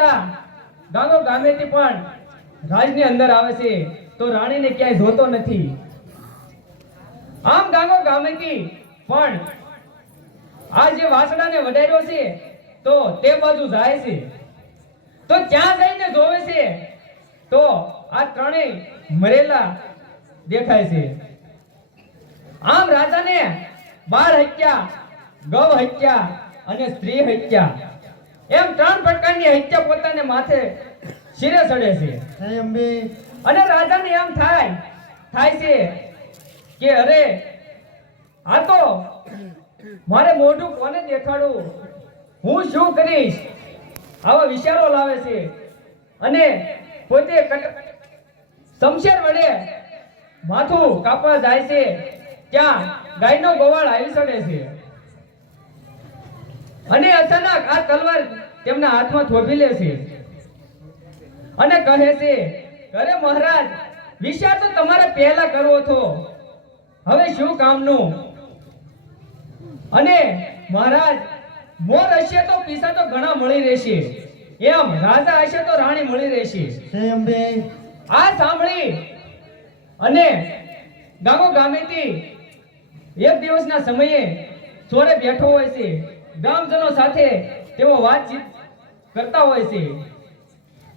જતા ગામો ગામેથી પણ રાજની અંદર આવે છે, તો રાણીને ક્યાંય જોતો નથી. આમ ગામો ગામેથી પણ આ જે વાસણાને વડાર્યો છે, તો તે બાજુ જાય છે. તો ત્યાં જઈને જોવે છે, તો આ ત્રણેય મરેલા દેખાય છે. આમ રાજાને બાળ હત્યા, ગૌ હત્યા અને સ્ત્રી હત્યા એમ ત્રણ પ્રકારની હત્યા પોતાને માથે શિરે ચડે છે. અંબે. અને રાજાને એમ થાય થાય છે કે અરે આ તો મારે મોઢું કોને દેખાડું હું શું કરીશ? આવા વિચારો લાવે છે. અને પોતે શમશેર વડે માથું કાપવા જાય છે. ત્યાં ગાયનો ગોવાળ આવી શકે છે. અને અચાનક આ તલવાર તેમના હાથમાં થોભી લે છે. અને કહે છે અરે મહારાજ વિચાર તો તમારે પહેલા કરવો હતો. હવે શું કામનું? અને મહારાજ મોર હશે તો પીસા તો ઘણા મળી રહેશે. એમ રાજા હશે તો રાણી મળી રહેશે. આ સાંભળી અને ગામો ગામેથી એક દિવસના સમયે ચોરે બેઠો હોય છે. ગામજનો સાથે તેઓ વાતચીત કરતા હોય છે.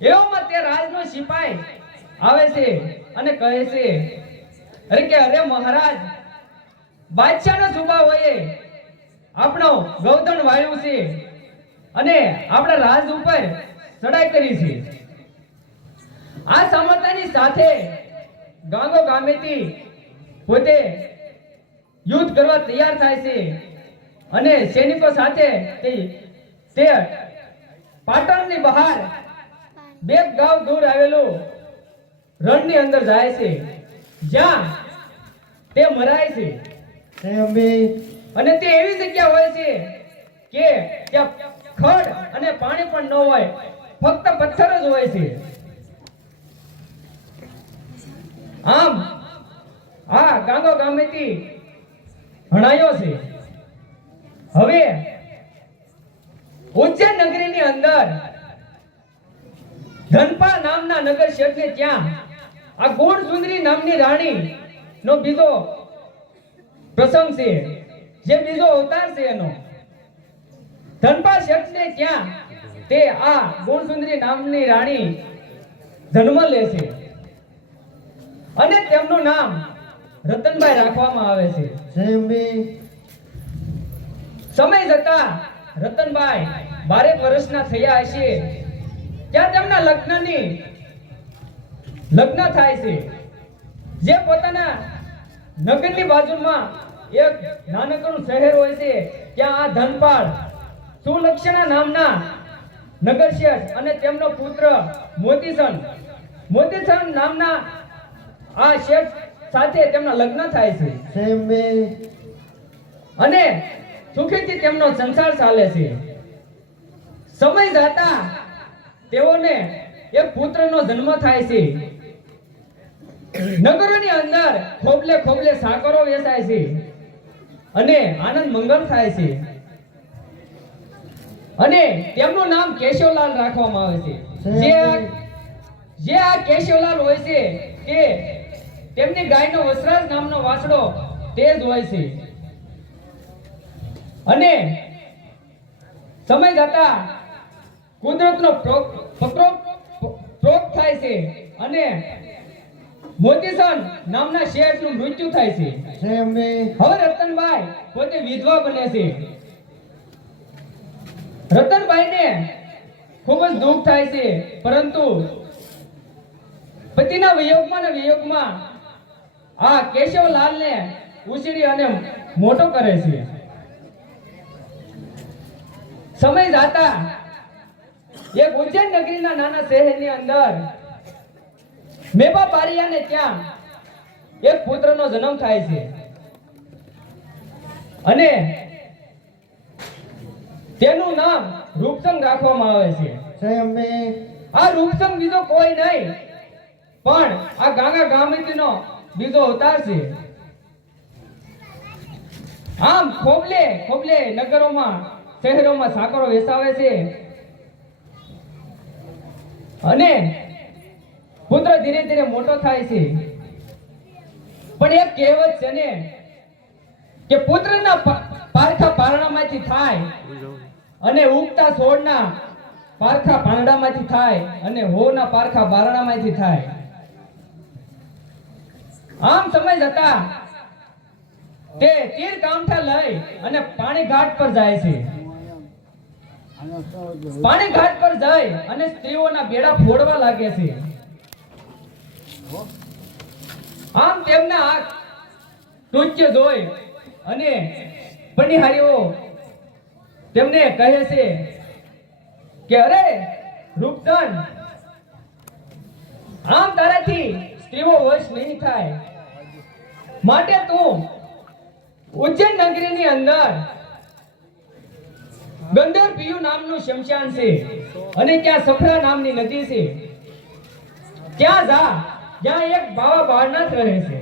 એવામાં તે રાજનો સિપાઈ આવે છે અને કહે છે, અરે કે અરે મહારાજ, બાદશાહના સુબા આપણો ગૌધન વાળ્યું છે અને આપણા રાજ ઉપર ચડાઈ કરી છે. આ સમાચારની સાથે ગામો ગામેથી પોતે યુદ્ધ કરવા તૈયાર થાય છે. અને સૈનિકો સાથે તે પાટણની બહાર બે ગાંવ દૂર આવેલું રણની અંદર જાય છે. જ્યાં તે મરાય છે. અને તે એવી જગ્યા હોય છે કે ત્યાં ખડ અને પાણી પણ ન હોય ફક્ત પથ્થર જ હોય છે. આમ આ ગાંગો ગામેથી ભણાયો છે. હવે ઉજ્જૈન નગરીની અંદર ધનપા નામના નગર શેઠને ત્યાં આ ગોળ સુંદરી નામની રાણી નો બીજો પ્રસંગ છે, જે બીજો અવતાર છે એનો. ધનપા શેઠને ત્યાં તે આ ગુણસુંદરી નામની રાણી જન્મ લે છે. અને તેમનું નામ રતનભાઈ રાખવામાં આવે છે. સમય જતા રતનભાઈ બારેક વર્ષના થયા હશે. ત્યાં તેમના લગ્નની લગ્ન થાય છે. જે પોતાના નગરની બાજુમાં એક નાનકડું શહેર હોય છે ત્યાં આ ધનપાળ સુલક્ષણા નામના નગર શેઠ અને તેમનો પુત્ર મોતીસન મોતીસન નામના આ શેઠ સાથે તેમના લગ્ન થાય છે. અને સુખીથી તેમનો સંસાર ચાલે છે. સમય જતા તેઓને એક પુત્રનો જન્મ થાય છે. નગરોની અંદર ખોબલે ખોબલે સાકરો વેચાય છે અને આનંદ મંગળ થાય છે. અને તેમનું નામ કેશવલાલ રાખવામાં આવે છે. જે જે આ કેશવલાલ હોય છે તે તેમની ગાયનો વસરાજ નામનો વાસડો તે જ હોય છે. અને સમય જતા કુદરતનો પ્રોપ થાય છે અને મોતીસન નામના શેઠનું મૃત્યુ થાય છે. હવે રતનભાઈ પોતે વિધવા બને છે. રતનભાઈને ખૂબ જ દુઃખ થાય છે પરંતુ પતિના વિયોગમાં ને વિયોગમાં આ કેશવલાલને ઉછેરી અને મોટો કરે છે. સમય જાતા એક ઉજ્જૈન નગરીના નાના શહેરની અંદર મેબા બારિયાને ત્યાં એક પુત્રનો જન્મ થાય છે. અને તેનું નામ રૂપસંગ રાખવામાં આવે છે. આ રૂપસંગ બીજો કોઈ નહીં પણ આ ગાંગા ગામડીનો બીજો અવતાર છે. આમ ખોબલે ખોબલે નગરોમાં શહેરોમાં સાકરો વેચાવે છે. અને પુત્ર ધીરે ધીરે મોટો થાય છે. પણ એક કહેવત છે ને કે પુત્રના પારખા પારણામાંથી થાય અને ઉગતા છોડના પારખા પાંદડામાંથી થાય અને હોના પારખા બારણામાંથી થાય. આમ સમય જતા તે તીર કામઠા લઈ અને પાણી ઘાટ પર જાય છે. પાણી ઘાટ પર જાય અને સ્ત્રીઓના બેડા ફોડવા લાગે છે. આમ તેમના આંખ નૃત્ય જોઈ અને પનિહારીઓ તેમને કહે છે કે, અરે રૂપચંદ આમ તારાથી સ્ત્રીઓ વશ નહીં થાય. માટે તું ઉજ્જૈન નગરીની અંદર ગંધર પિયુ નામનું શમશાન છે. અને ત્યાં સફરા નામની નદી છે. ત્યાં જા જ્યાં એક બાવા બારનાથ રહે છે.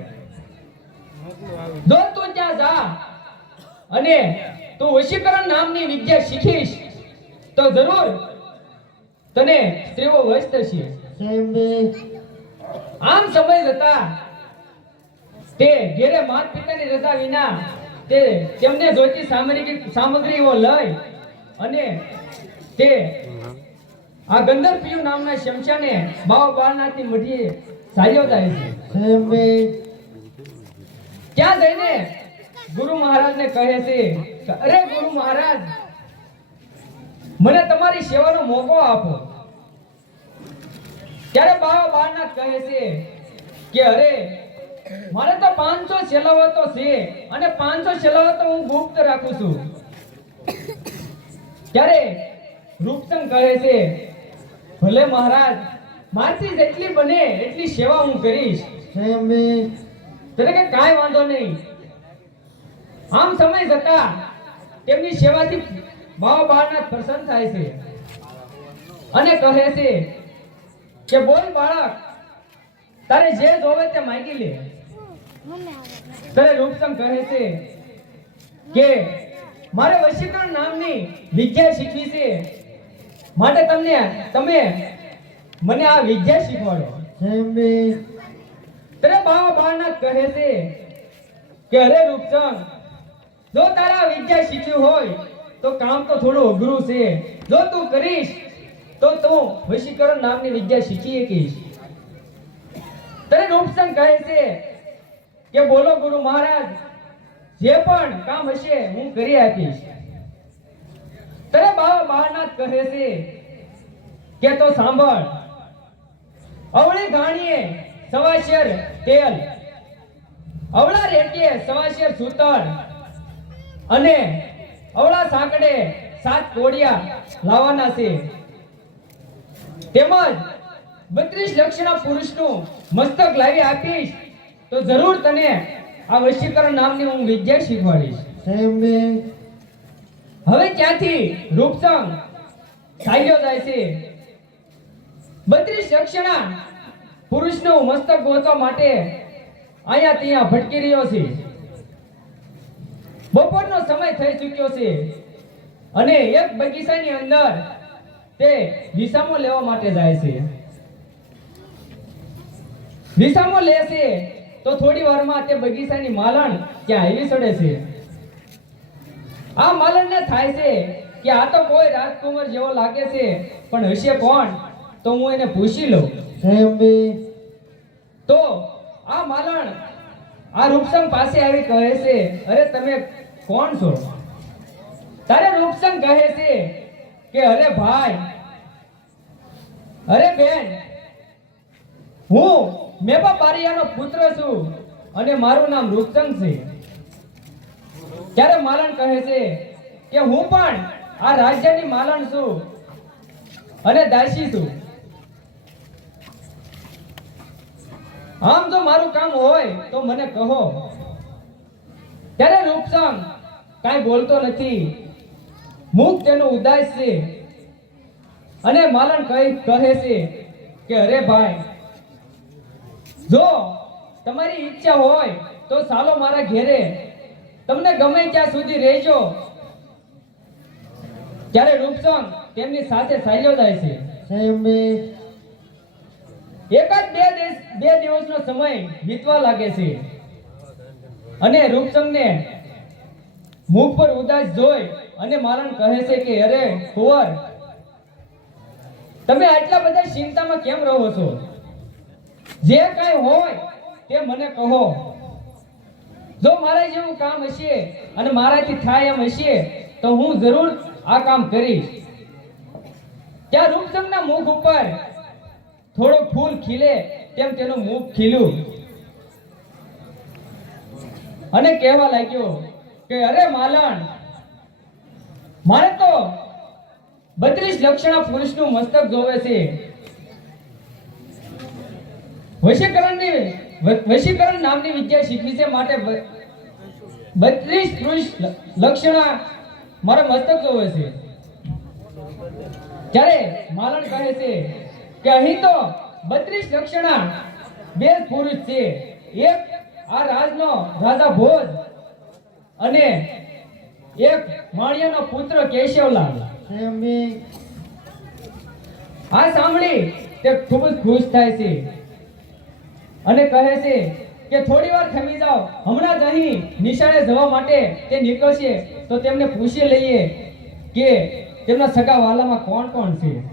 જો તું ત્યાં જા. અને તું વશીકરણ નામની વિદ્યા શીખીશ તો જરૂર તને સ્ત્રીઓ વશ થશે. આમ સમય જતા તે ઘેરે માત પિતાની રજા વિના તે તેમને જોઈતી સામગ્રી સામગ્રીઓ લઈ અને તે આ ગંધર નામના શમશાને બાવા બાળનાથની મઢીએ સાર્યો જાય છે. ત્યાં જઈને ગુરુ મહારાજને કહે છે અરે ગુરુ મહારાજ, મને તમારી સેવાનો મોકો આપો. ત્યારે બાવા બાળનાથ કહે છે કે, અરે, મારે તો પાંચસો સેલાવતો છે અને પાંચસો સેલાવતો હું ગુપ્ત રાખું છું. ત્યારે રૂપસંગ કહે છે ભલે મહારાજ મારથી જેટલી બને એટલી સેવા હું કરીશ. તને કે કાંઈ વાંધો નહીં. આમ સમય જતા તેમની સેવાથી બાવા બાળનાથ પ્રસન્ન થાય છે. અને કહે છે કે બોલ બાળક તારે જે જોવે તે માંગી લે. ત્યારે રૂપસંગ કહે છે કે મારે વશીકરણ નામની વિદ્યા શીખવી છે. માટે તમને તમે મને આ વિદ્યા શીખવાડો. સ્વયંબે બાવા બાળનાથ કહે છે કે અરે રૂપચંદ જો તારા વિદ્યા શીખ્યું હોય તો કામ તો થોડું અઘરું છે. જો તું કરીશ તો તું વશીકરણ નામની વિદ્યા શીખી શકીશ. તરે રૂપચંદ કહે છે કે બોલો ગુરુ મહારાજ જે પણ કામ હશે હું કરી આપીશ. તને બાવા બાળનાથ કહે છે કે તો સાંભળ. અવળી ઘાણીએ સવાશેર તેલ અવળા રેટીએ સવાશેર સૂતર અને અવળા સાંકડે સાત કોડિયા લાવવાના છે. તેમજ બત્રીસ લક્ષના પુરુષનું મસ્તક લાવી આપીશ. તો જરૂર તને આ વશીકરણ નામની હું વિદ્યા શીખવાડીશ. સ્વયંબે હવે ત્યાંથી રૂપસંગ ચાલ્યો જાય છે. બત્રીસ રક્ષણા પુરુષનું મસ્તક ગોતવા માટે અહીંયા ત્યાં ભટકી રહ્યો છે. બપોરનો સમય થઈ ચૂક્યો છે અને એક બગીચાની અંદર તે વિસામો લેવા માટે જાય છે. વિસામો લે છે તો થોડી વારમાં તે બગીચાની માલણ ત્યાં આવી સડે છે. આ માલણને થાય છે કે આ તો કોઈ રાજકુમાર જેવો લાગે છે પણ હશે કોણ? તો હું એને પૂછી લઉં. તો આ માલણ આ રૂપસંગ પાસે આવી કહે છે અરે તમે કોણ છો? તારે રૂપસંગ કહે છે કે અરે ભાઈ અરે બેન હું મેબા બારિયાનો પુત્ર છું અને મારું નામ રૂપચંદ છે. ત્યારે માલણ કહે છે કે હું પણ આ રાજ્યની માલણ છું અને દાસી છું. આમ જો મારું કામ હોય તો મને કહો. ત્યારે રૂપસંગ કાંઈ બોલતો નથી. મુખ તેનો ઉદાસ છે અને માલણ કહી કહે છે કે અરે ભાઈ જો તમારી ઈચ્છા હોય તો સાલો મારા ઘેરે. તમને ગમે ત્યાં સુધી રહેજો. ત્યારે રૂપસંગ તેમની સાથે સાયલો જાય છે. એક જ બે દિવસ બે દિવસનો સમય વીતવા લાગે છે. અને રૂપસંગને મુખ પર ઉદાસ જોઈ અને મારણ કહે છે કે અરે કુંવર તમે આટલા બધા ચિંતામાં કેમ રહો છો? જે કઈ હોય તે મને કહો. જો મારા જેવું કામ હશે અને મારાથી થાય એમ હશે, તો હું જરૂર આ કામ કરીશ. ત્યાં રૂપસંગના મુખ ઉપર થોડો ફૂલ ખીલે તેમ તેનું મુખ ખીલ્યું. અને કહેવા લાગ્યો કે, અરે માલણ, મારે તો બત્રીસ લક્ષણા પુરુષનું મસ્તક જોવે છે. વશીકરણની વશીકરણ નામની વિદ્યા શીખવી છે માટે બત્રીસ પુરુષ લક્ષણા મારા મસ્તક જોવે છે. ત્યારે માલણ કહે છે કે અહીં તો બત્રીસ લક્ષણા બે પુરુષ છે. એક આ રાજનો રાજા ભોજ અને એક માણિયાનો પુત્ર કેશવલાલ. આ સાંભળી તે ખૂબ જ ખુશ થાય છે. અને કહે છે કે થોડી વાર ખમી જાઓ. હમણાં જ અહીં નિશાળે જવા માટે તે નીકળશે. તો તેમને પૂછી લઈએ કે તેમના સગા વાલામાં કોણ કોણ છે?